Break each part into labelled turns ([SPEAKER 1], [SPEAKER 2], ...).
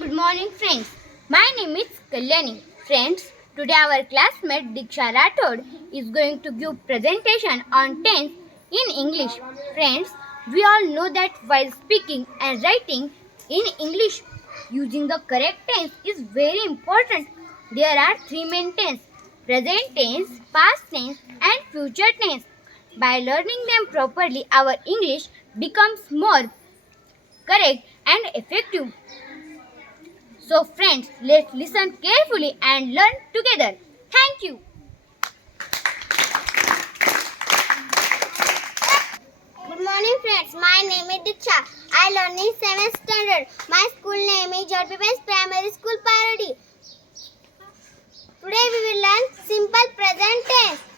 [SPEAKER 1] good morning friends. My name is Kalyani. Friends, today our classmate Diksha Rathod is going to give presentation on tense in English. Friends, we all know that while speaking and writing in English, using the correct tense is very important. There are three main tense, present tense, past tense and future tense. By learning them properly, our English becomes more correct and effective. So, friends, let's listen carefully and learn together. Thank you. Good morning, friends. My name is Diksha. I learn in 7th standard. My school name is JPS Primary School Parody. Today we will learn simple present tense.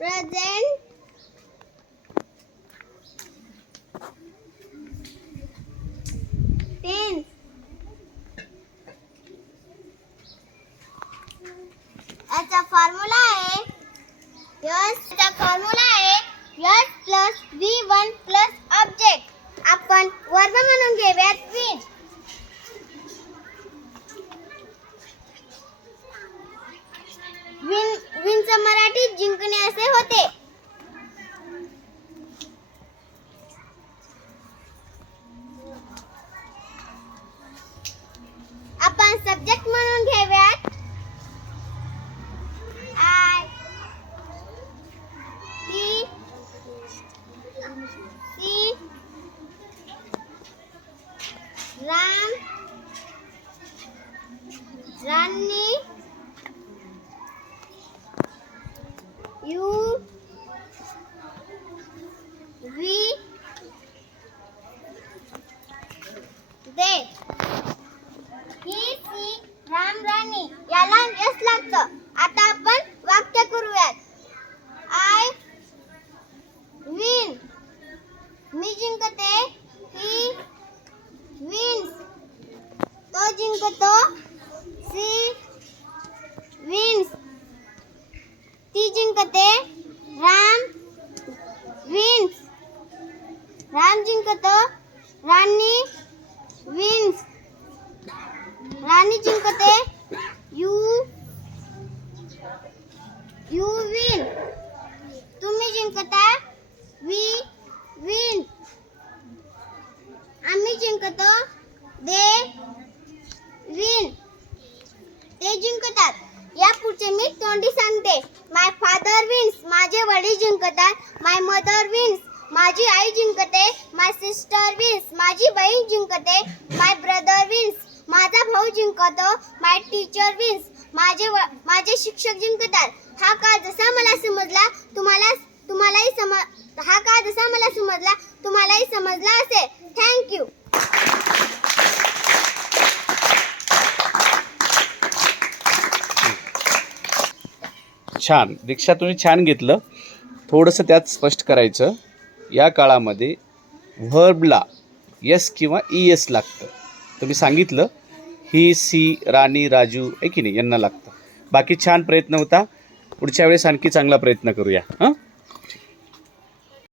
[SPEAKER 1] Present tense. याचा formula आहे S याचा formula आहे S plus V one plus object आपण वर्ग म्हणून घेऊयात वीज Ranni you we they he she Ram Rani याला यस लागतं. आता आपण वाक्य करूयात. आय विन मी जिंकते ही विन्स तो जिंकतो सी विन्स ती जिंकते राम विन्स. राम जिंकतो राणी विन्स. राणी जिंकते यू यू विन तुम्ही जिंकता वी विन आम्ही जिंकतो दे विन ते जिंकतात. या पुढचे मी तोंडी सांगते. माय फादर विन्स माझे वडील जिंकतात. माय मदर विन्स माझी आई जिंकते. माय सिस्टर विन्स माझी बहीण जिंकते. माय ब्रदर विन्स माझा भाऊ जिंकतो. माय टीचर विन्स माझे व- माझे शिक्षक जिंकतात. हा काळ जसा मला समजला तुम्हाला तुम्हालाही सम हा काळ जसा मला समजला तुम्हालाही समजला असेल. थँक्यू
[SPEAKER 2] छान. रिक्षा तुम्ही छान घेतलं. थोडंसं त्यात स्पष्ट करायचं. या काळामध्ये व्हर्बला यस किंवा ई एस लागतं. तुम्ही सांगितलं ही सी राणी राजू आहे की नाही यांना लागतं. बाकी छान प्रयत्न होता. पुढच्या वेळेस आणखी चांगला प्रयत्न करूया. हां?